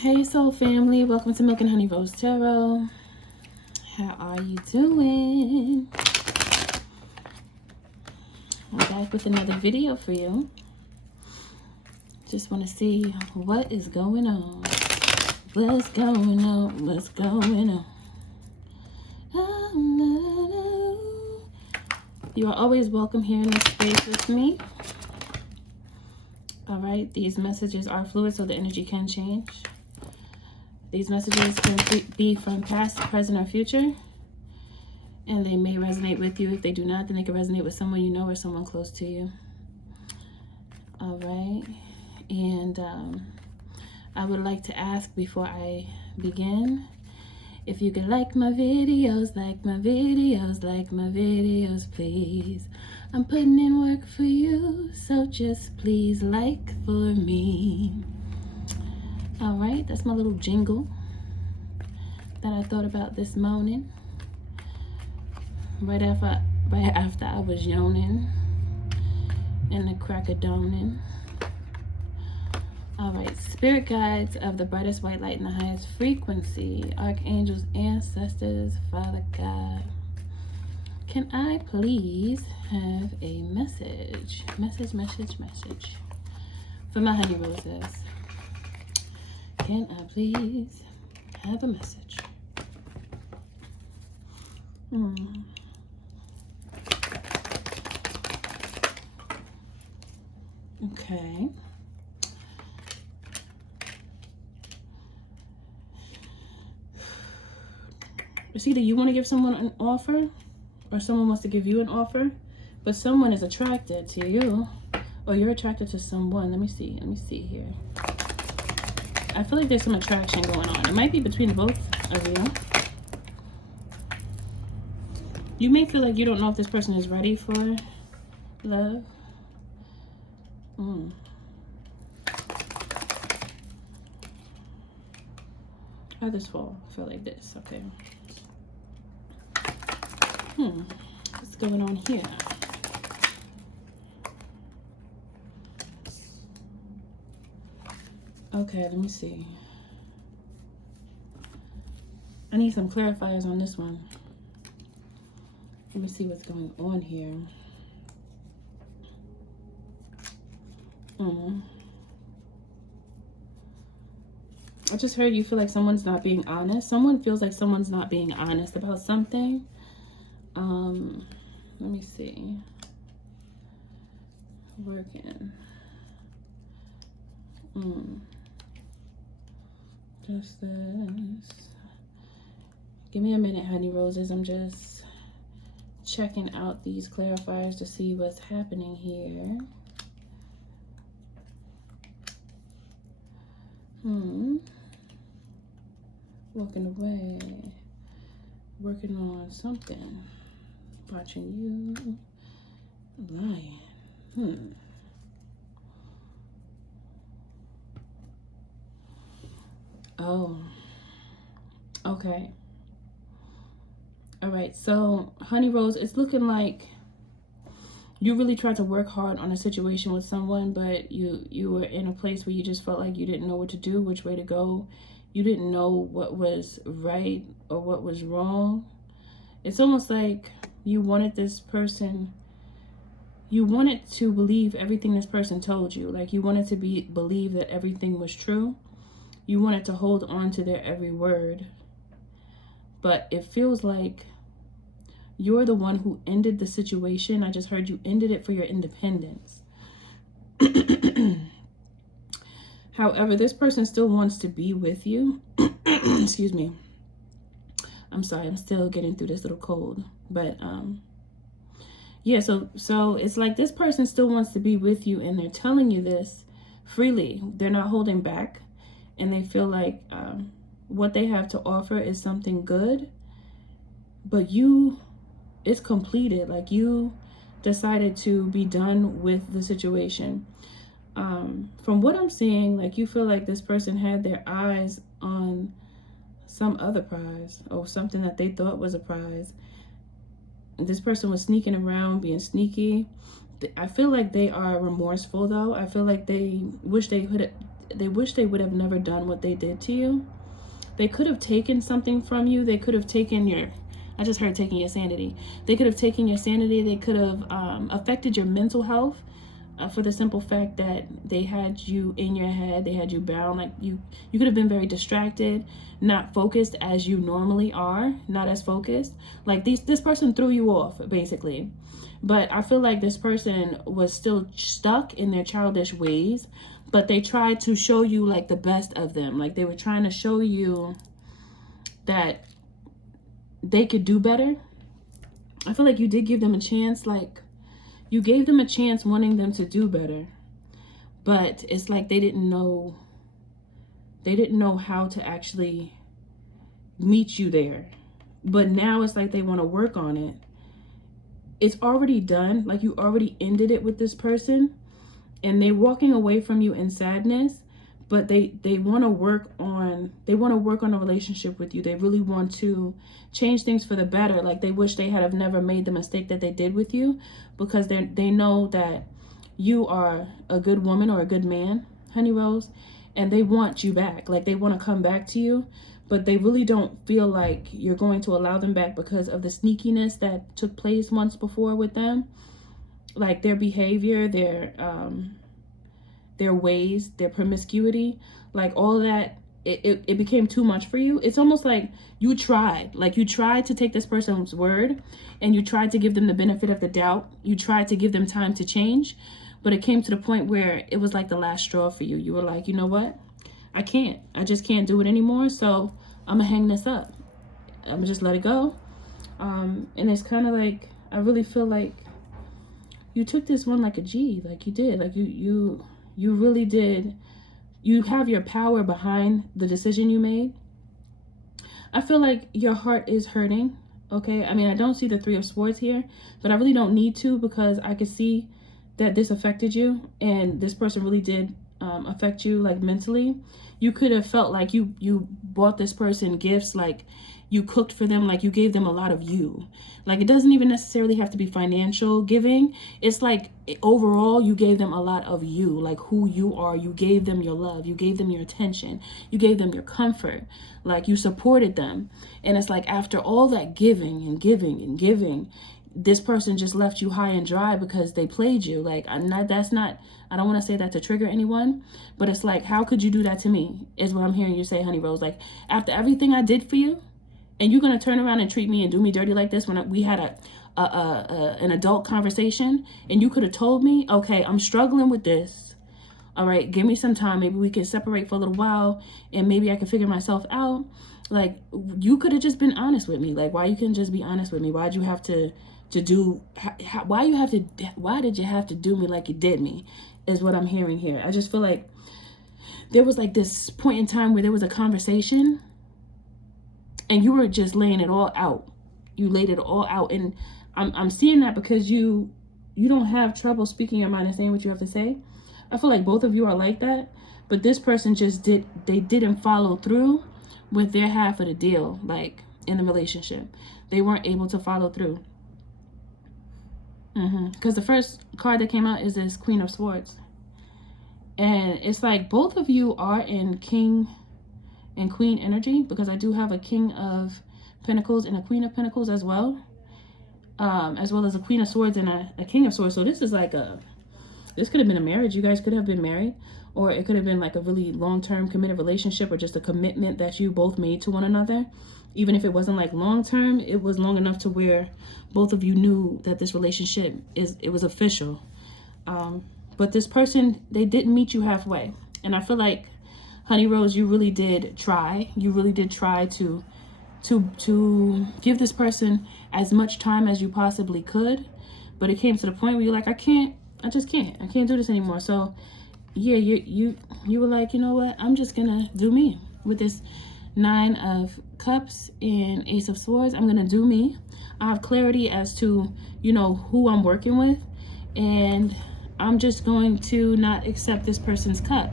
Hey soul family, welcome to Milk and Honey Rose Tarot. How are you doing? I'm back with another video for you. Just want to see what is going on. What's going on? What's going on? You are always welcome here in this space with me. All right, these messages are fluid, so the energy can change. These messages can be from past, present, or future. And they may resonate with you. If they do not, then they can resonate with someone you know or someone close to you. All right. And I would like to ask before I begin, if you could like my videos, please. I'm putting in work for you, so just please like for me. All right, that's my little jingle that I thought about this morning. Right after I was yawning and the crack of dawning. All right, spirit guides of the brightest white light and the highest frequency, archangels, ancestors, Father God, can I please have a message for my honey roses? Can I please have a message? Okay. It's either you want to give someone an offer or someone wants to give you an offer, but someone is attracted to you or you're attracted to someone. Let me see here. I feel like there's some attraction going on. It might be between both of you. You may feel like you don't know if this person is ready for love. How this fall? I feel like this. Okay. What's going on here? Okay, let me see. I need some clarifiers on this one. Let me see what's going on here. I just heard you feel like someone's not being honest. Someone feels like someone's not being honest about something. Let me see. Working. Just this. Give me a minute, honey roses. I'm just checking out these clarifiers to see what's happening here. Walking away. Working on something. Watching you. Lying. Oh. Okay. All right. So, honey rose, it's looking like you really tried to work hard on a situation with someone, but you were in a place where you just felt like you didn't know what to do, which way to go. You didn't know what was right or what was wrong. It's almost like you wanted this person, you wanted to believe everything this person told you. Like you wanted to believe that everything was true. You wanted to hold on to their every word. But it feels like you're the one who ended the situation. I just heard you ended it for your independence. However, this person still wants to be with you. Excuse me. I'm sorry, I'm still getting through this little cold. But yeah, so it's like this person still wants to be with you and they're telling you this freely. They're not holding back. And they feel like what they have to offer is something good. But it's completed. Like you decided to be done with the situation. From what I'm seeing, like you feel like this person had their eyes on some other prize or something that they thought was a prize. This person was sneaking around, being sneaky. I feel like they are remorseful though. I feel like they wish they they wish they would have never done what they did to you. They could have taken something from you. They could have taken your, I just heard taking your sanity. They could have taken your sanity. They could have affected your mental health for the simple fact that they had you in your head. They had you bound. Like you could have been very distracted, not focused as you normally are, not as focused. Like this person threw you off, basically. But I feel like this person was still stuck in their childish ways, but they tried to show you like the best of them. Like they were trying to show you that they could do better. I feel like you did give them a chance. Like you gave them a chance wanting them to do better, but it's like they didn't know how to actually meet you there. But now it's like they want to work on it. It's already done. Like you already ended it with this person, and they're walking away from you in sadness, but they want to work on a relationship with you. They really want to change things for the better. Like they wish they had have never made the mistake that they did with you, because they know that you are a good woman or a good man, Honey Rose, and they want you back. Like they want to come back to you, but they really don't feel like you're going to allow them back because of the sneakiness that took place once before with them. Like their behavior, their ways, their promiscuity, like all of that, it became too much for you. It's almost like you tried to take this person's word and you tried to give them the benefit of the doubt. You tried to give them time to change, but it came to the point where it was like the last straw for you. You were like, you know what? I just can't do it anymore. So I'm gonna hang this up. I'm gonna just let it go. And it's kind of like, I really feel like you took this one like a G, like you did, like you really did. You have your power behind the decision you made. I feel like your heart is hurting, okay? I mean, I don't see the Three of Swords here, but I really don't need to, because I could see that this affected you, and this person really did affect you, like mentally. You could have felt like you bought this person gifts, like you cooked for them, like you gave them a lot of you. Like it doesn't even necessarily have to be financial giving. It's like overall you gave them a lot of you, like who you are. You gave them your love, you gave them your attention, you gave them your comfort, like you supported them. And it's like after all that giving and giving and giving, this person just left you high and dry because they played you. Like I don't want to say that to trigger anyone, but it's like, how could you do that to me, is what I'm hearing you say, Honey Rose. Like after everything I did for you, and you're going to turn around and treat me and do me dirty like this, when we had an adult conversation, and you could have told me, okay, I'm struggling with this. All right, give me some time. Maybe we can separate for a little while and maybe I can figure myself out. Like you could have just been honest with me. Like why you couldn't just be honest with me? Why'd you have to do, why did you have to do me like you did me, is what I'm hearing here. I just feel like there was like this point in time where there was a conversation and you were just laying it all out. You laid it all out. And I'm seeing that because you don't have trouble speaking your mind and saying what you have to say. I feel like both of you are like that. But this person just didn't follow through with their half of the deal, like in the relationship. They weren't able to follow through. Because the first card that came out is this Queen of Swords. And it's like both of you are in King and Queen energy, because I do have a King of Pentacles and a Queen of Pentacles as well as a Queen of Swords and a King of Swords. So this is like this could have been a marriage. You guys could have been married, or it could have been like a really long-term committed relationship, or just a commitment that you both made to one another. Even if it wasn't like long-term, it was long enough to where both of you knew that this relationship was official. But this person, they didn't meet you halfway. And I feel like, Honey Rose, you really did try. You really did try to give this person as much time as you possibly could. But it came to the point where you're like, I can't do this anymore. So yeah, you were like, you know what? I'm just gonna do me with this Nine of Cups and Ace of Swords. I'm gonna do me. I have clarity as to, who I'm working with, and I'm just going to not accept this person's cut.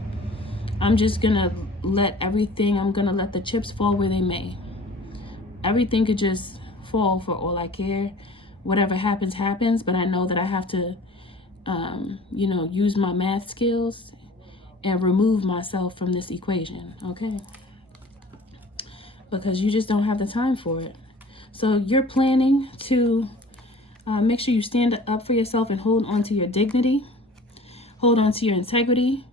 I'm just gonna let the chips fall where they may. Everything could just fall for all I care. Whatever happens, happens, but I know that I have to, use my math skills and remove myself from this equation, okay? Because you just don't have the time for it. So you're planning to make sure you stand up for yourself and hold on to your dignity, hold on to your integrity,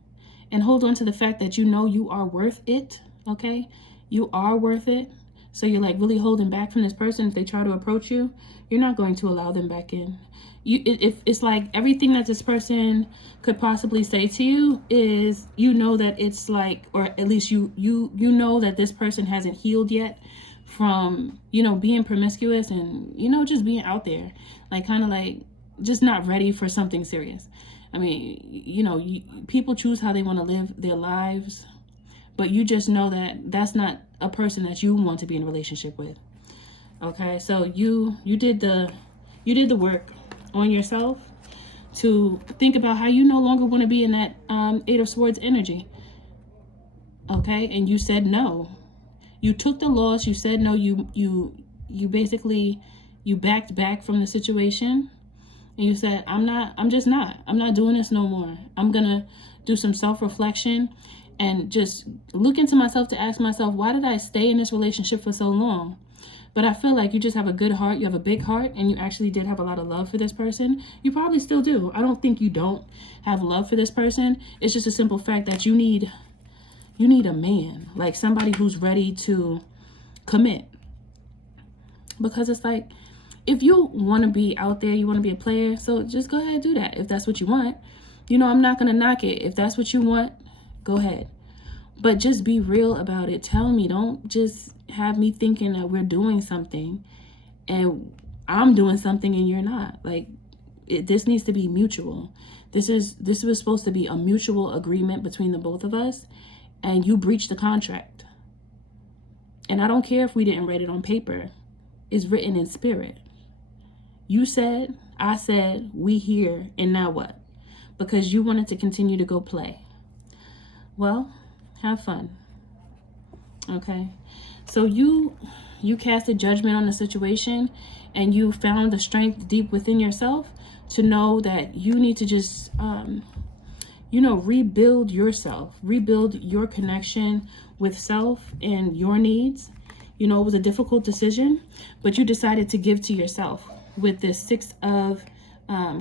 and hold on to the fact that you know you are worth it, okay? You are worth it. So you're like really holding back from this person. If they try to approach you, you're not going to allow them back in. It's like everything that this person could possibly say to you is, you know, that it's like, or at least you know that this person hasn't healed yet from, you know, being promiscuous and, you know, just being out there, like kind of like just not ready for something serious. I mean, you know, people choose how they want to live their lives, but you just know that that's not a person that you want to be in a relationship with. Okay, so you did the work on yourself to think about how you no longer want to be in that Eight of Swords energy. Okay, and you said no. You took the loss. You said no. You basically backed back from the situation, and you said, I'm not doing this no more. I'm gonna do some self-reflection and just look into myself to ask myself, why did I stay in this relationship for so long? But I feel like you just have a good heart. You have a big heart, and you actually did have a lot of love for this person. You probably still do. I don't think you don't have love for this person. It's just a simple fact that you need a man, like somebody who's ready to commit. Because it's like, if you want to be out there, you want to be a player, so just go ahead and do that if that's what you want. You know, I'm not going to knock it. If that's what you want, go ahead. But just be real about it. Tell me. Don't just have me thinking that we're doing something and I'm doing something and you're not. Like, this needs to be mutual. This was supposed to be a mutual agreement between the both of us, and you breached the contract. And I don't care if we didn't write it on paper. It's written in spirit. You said, I said, we here, and now what? Because you wanted to continue to go play. Well, have fun. Okay? So you casted judgment on the situation, and you found the strength deep within yourself to know that you need to just, rebuild yourself, rebuild your connection with self and your needs. You know, it was a difficult decision, but you decided to give to yourself with this Six of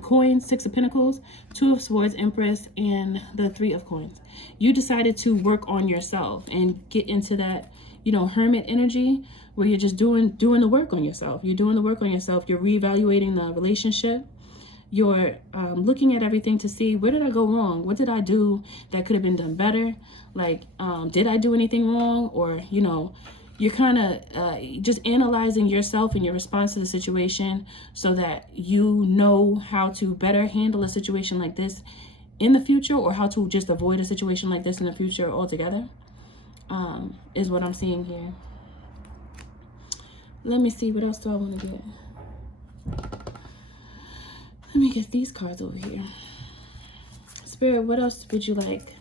Coins, Six of Pentacles, Two of Swords, Empress, and the Three of Coins. You decided to work on yourself and get into that, hermit energy where you're just doing the work on yourself. You're doing the work on yourself. You're reevaluating the relationship. You're looking at everything to see, where did I go wrong? What did I do that could have been done better? Like, did I do anything wrong? Or, you're kind of just analyzing yourself and your response to the situation so that you know how to better handle a situation like this in the future, or how to just avoid a situation like this in the future altogether, is what I'm seeing here. Let me see, what else do I want to get? Let me get these cards over here. Spirit, what else would you like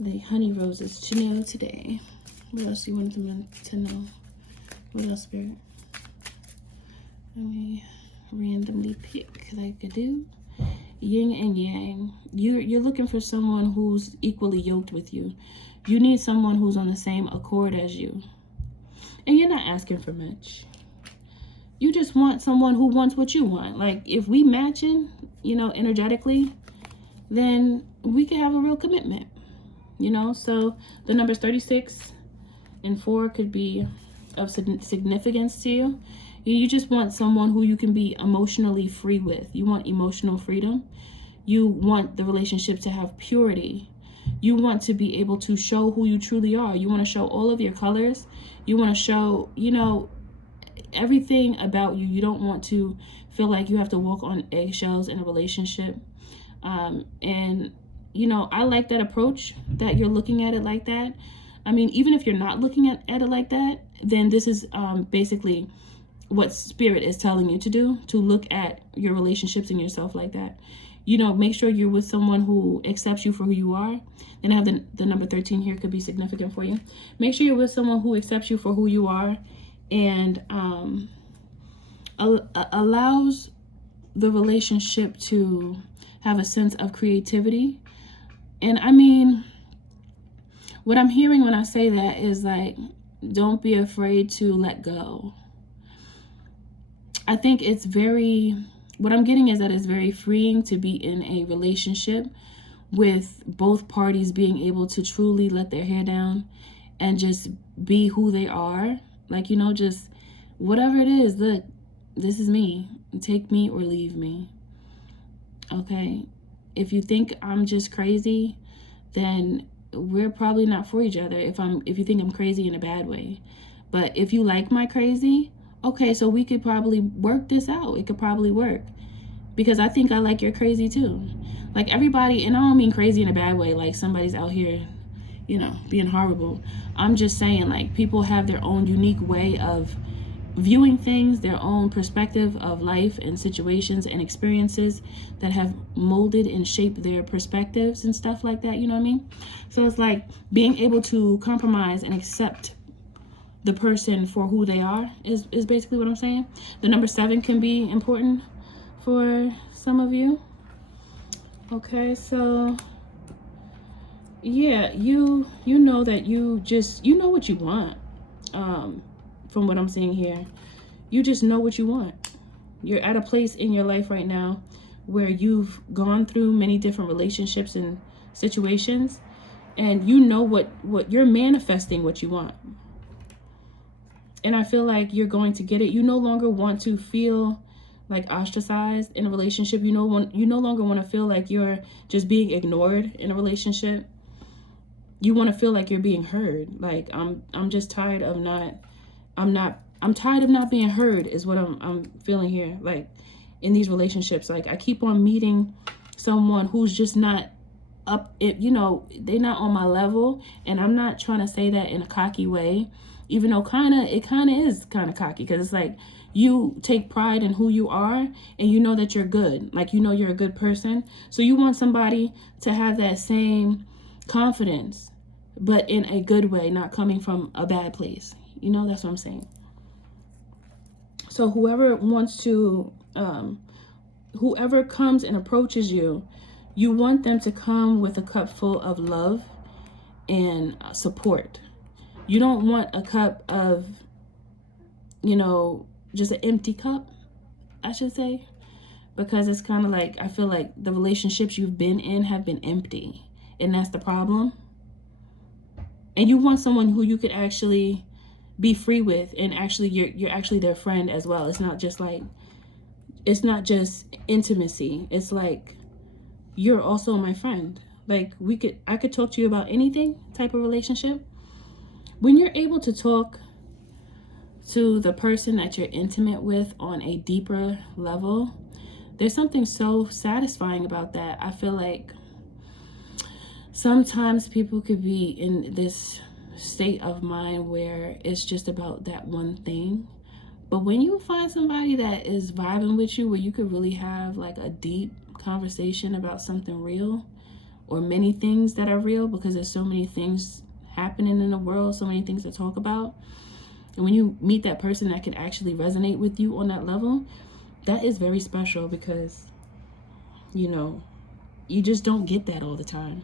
the honey roses to know today? What else do you want them to know? What else, Spirit? Let me randomly pick, like I do. Yin and yang. You're looking for someone who's equally yoked with you. You need someone who's on the same accord as you. And you're not asking for much. You just want someone who wants what you want. Like, if we matching, energetically, then we can have a real commitment. So the numbers 36 and 4 could be of significance to you. You just want someone who you can be emotionally free with. You want emotional freedom. You want the relationship to have purity. You want to be able to show who you truly are. You want to show all of your colors. You want to show, everything about you. You don't want to feel like you have to walk on eggshells in a relationship. And I like that approach, that you're looking at it like that. I mean, even if you're not looking at it like that, then this is basically what Spirit is telling you to do, to look at your relationships and yourself like that. Make sure you're with someone who accepts you for who you are. And I have the number 13 here, could be significant for you. Make sure you're with someone who accepts you for who you are and allows the relationship to have a sense of creativity, And I mean, what I'm hearing when I say that is like, don't be afraid to let go. I think it's what I'm getting is that it's very freeing to be in a relationship with both parties being able to truly let their hair down and just be who they are. Like, you know, just whatever it is, look, this is me. Take me or leave me. Okay? If you think I'm just crazy, then we're probably not for each other if you think I'm crazy in a bad way. But if you like my crazy, okay, so we could probably work this out. It could probably work. Because I think I like your crazy too. Like everybody, and I don't mean crazy in a bad way, like somebody's out here, you know, being horrible. I'm just saying, like, people have their own unique way of viewing things, their own perspective of life and situations and experiences that have molded and shaped their perspectives and stuff like that, you know what I mean? So it's like being able to compromise and accept the person for who they are is basically what I'm saying. The number 7 can be important for some of you. Okay, so yeah, you know that you know what you want. From what I'm seeing here, you just know what you want. You're at a place in your life right now where you've gone through many different relationships and situations, and you know what you're manifesting what you want. And I feel like you're going to get it. You no longer want to feel like ostracized in a relationship. You no longer want to feel like you're just being ignored in a relationship. You want to feel like you're being heard. Like I'm just tired of I'm tired of not being heard is what I'm feeling here. Like in these relationships, like I keep on meeting someone who's just not up, you know, they're not on my level. And I'm not trying to say that in a cocky way, even though it kind of is kind of cocky, because it's like you take pride in who you are and you know that you're good. Like, you know, you're a good person. So you want somebody to have that same confidence, but in a good way, not coming from a bad place. You know, that's what I'm saying. So whoever comes and approaches you, you want them to come with a cup full of love and support. You don't want a cup of, you know, just an empty cup, I should say, because it's kind of like, I feel like the relationships you've been in have been empty, and that's the problem. And you want someone who you could actually be free with, and actually you're actually their friend as well. It's not just intimacy. It's like, you're also my friend. Like I could talk to you about anything type of relationship. When you're able to talk to the person that you're intimate with on a deeper level, there's something so satisfying about that. I feel like sometimes people could be in this state of mind where it's just about that one thing. But when you find somebody that is vibing with you, where you could really have like a deep conversation about something real, or many things that are real, because there's so many things happening in the world, so many things to talk about. And when you meet that person that can actually resonate with you on that level, that is very special, because, you know, you just don't get that all the time.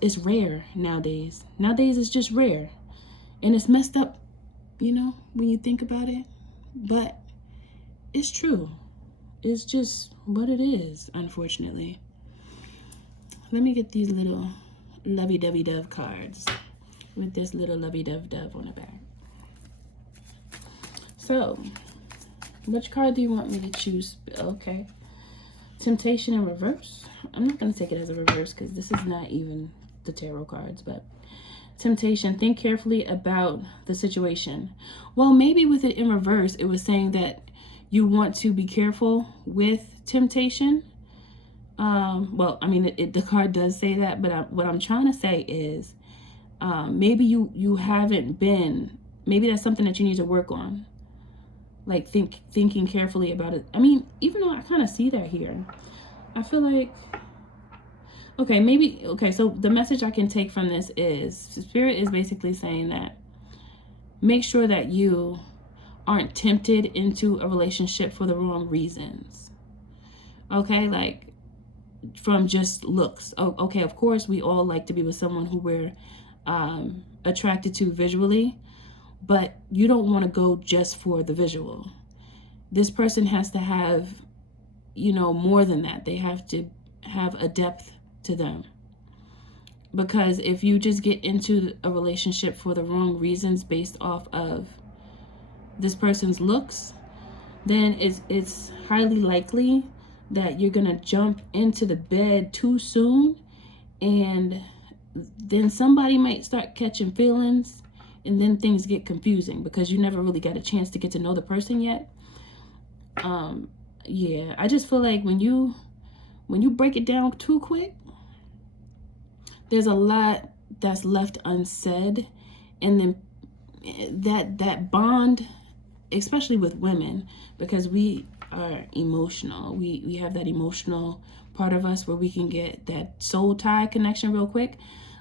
It's rare nowadays. Nowadays it's just rare. And it's messed up, you know, when you think about it. But it's true. It's just what it is, unfortunately. Let me get these little lovey-dovey-dove cards with this little lovey-dove-dove on the back. So, which card do you want me to choose? Okay. Temptation in reverse. I'm not going to take it as a reverse because this is not even the tarot cards, but temptation. Think carefully about the situation. Well, maybe with it in reverse, it was saying that you want to be careful with temptation. Well, I mean, the card does say that, but what I'm trying to say is maybe you haven't been, maybe that's something that you need to work on. Like thinking carefully about it. I mean, even though I kind of see that here, I feel like, okay, so the message I can take from this is, Spirit is basically saying that make sure that you aren't tempted into a relationship for the wrong reasons. Okay, like from just looks. Oh, okay, of course, we all like to be with someone who we're attracted to visually, but you don't want to go just for the visual. This person has to have, you know, more than that. They have to have a depth to them. Because if you just get into a relationship for the wrong reasons based off of this person's looks, then it's highly likely that you're gonna jump into the bed too soon, and then somebody might start catching feelings, and then things get confusing because you never really got a chance to get to know the person yet. Yeah, I just feel like when you break it down too quick, there's a lot that's left unsaid, and then that bond, especially with women, because we are emotional. We have that emotional part of us where we can get that soul tie connection real quick.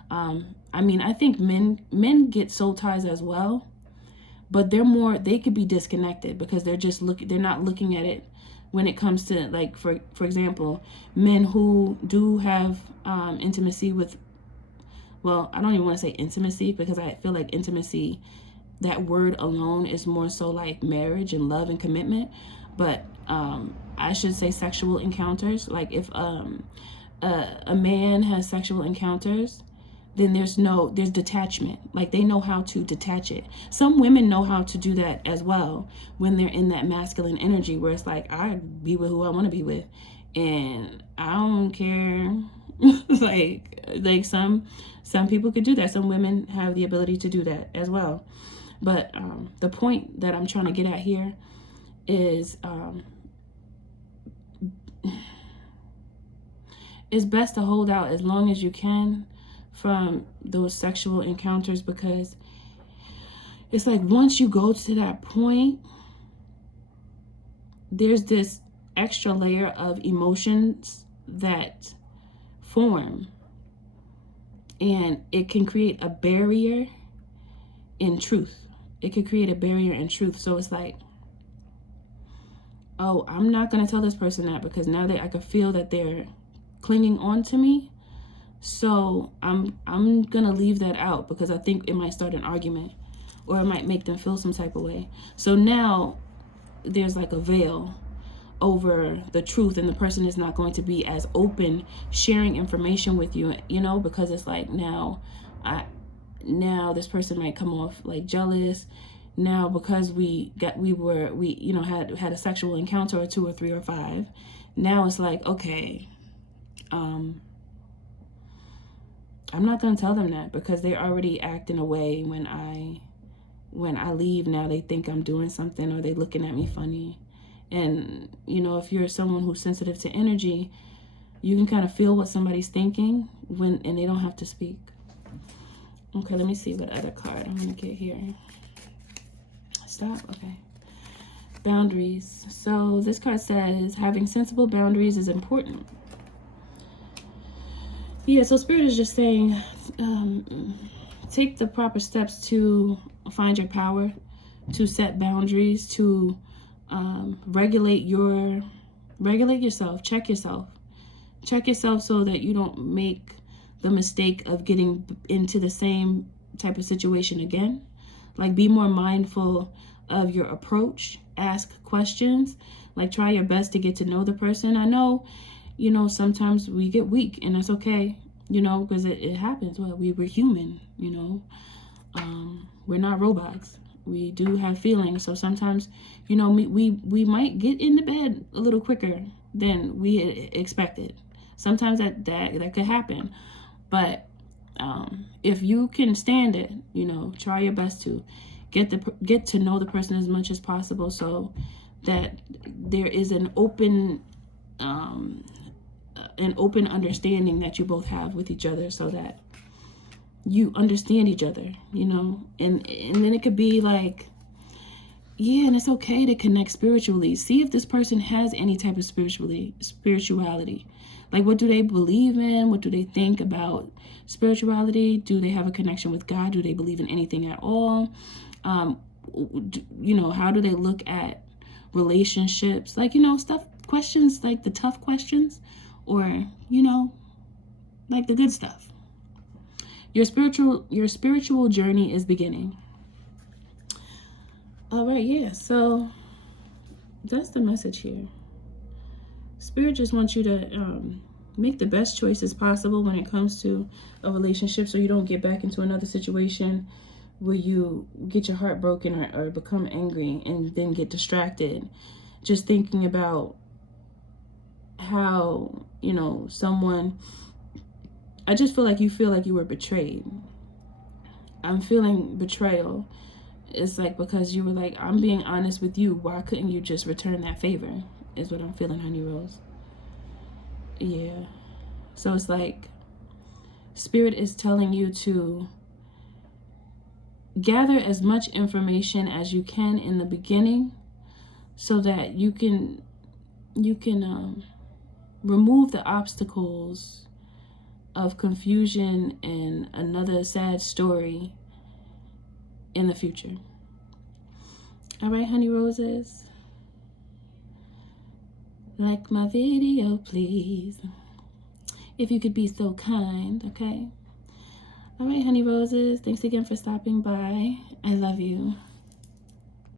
I mean, I think men get soul ties as well, but they could be disconnected because they're not looking at it when it comes to, like, for example, men who do have intimacy with, well, I don't even want to say intimacy because I feel like intimacy, that word alone, is more so like marriage and love and commitment. But I should say sexual encounters. Like if a man has sexual encounters, then there's detachment. Like they know how to detach it. Some women know how to do that as well when they're in that masculine energy where it's like, I be with who I want to be with, and I don't care. like some people could do that. Some women have the ability to do that as well. But the point that I'm trying to get at here is it's best to hold out as long as you can from those sexual encounters, because it's like once you go to that point, there's this extra layer of emotions that form, and it can create a barrier in truth. It could create a barrier in truth. So it's like, oh, I'm not going to tell this person that because now that I could feel that they're clinging on to me. So I'm going to leave that out because I think it might start an argument or it might make them feel some type of way. So now there's like a veil over the truth, and the person is not going to be as open sharing information with you, you know, because it's like now this person might come off like jealous now because we you know had a sexual encounter or 2 or 3 or 5. Now it's like, okay, I'm not gonna tell them that because they already act in a way when I leave. Now they think I'm doing something or they looking at me funny. And you know, if you're someone who's sensitive to energy, you can kind of feel what somebody's thinking and they don't have to speak. Okay, let me see what other card I'm gonna get here. Stop. Okay. Boundaries. So this card says having sensible boundaries is important. Yeah, so Spirit is just saying take the proper steps to find your power, to set boundaries, to regulate yourself, check yourself so that you don't make the mistake of getting into the same type of situation again. Like, be more mindful of your approach, ask questions, like try your best to get to know the person. I know, you know, sometimes we get weak and that's okay, you know, because it happens. Well, we're human, you know, we're not robots. We do have feelings. So sometimes, you know, we might get into bed a little quicker than we expected. Sometimes that could happen. But if you can stand it, you know, try your best to get to know the person as much as possible, so that there is an open understanding that you both have with each other, so that you understand each other, you know. And then it could be like, yeah, and it's okay to connect spiritually. See if this person has any type of spirituality. Like, what do they believe in? What do they think about spirituality? Do they have a connection with God? Do they believe in anything at all? You know, how do they look at relationships? Like, you know, questions like the tough questions, or, you know, like the good stuff. Your spiritual journey is beginning. All right, yeah, so that's the message here. Spirit just wants you to make the best choices possible when it comes to a relationship, so you don't get back into another situation where you get your heart broken or become angry and then get distracted just thinking about how, you know, someone, I just feel like you were betrayed. I'm feeling betrayal. It's like because you were like, I'm being honest with you, why couldn't you just return that favor, is what I'm feeling, Honey Rose. Yeah. So it's like Spirit is telling you to gather as much information as you can in the beginning so that you can remove the obstacles of confusion and another sad story in the future. All right, Honey Roses. Like my video, please. If you could be so kind, okay? All right, Honey Roses. Thanks again for stopping by. I love you.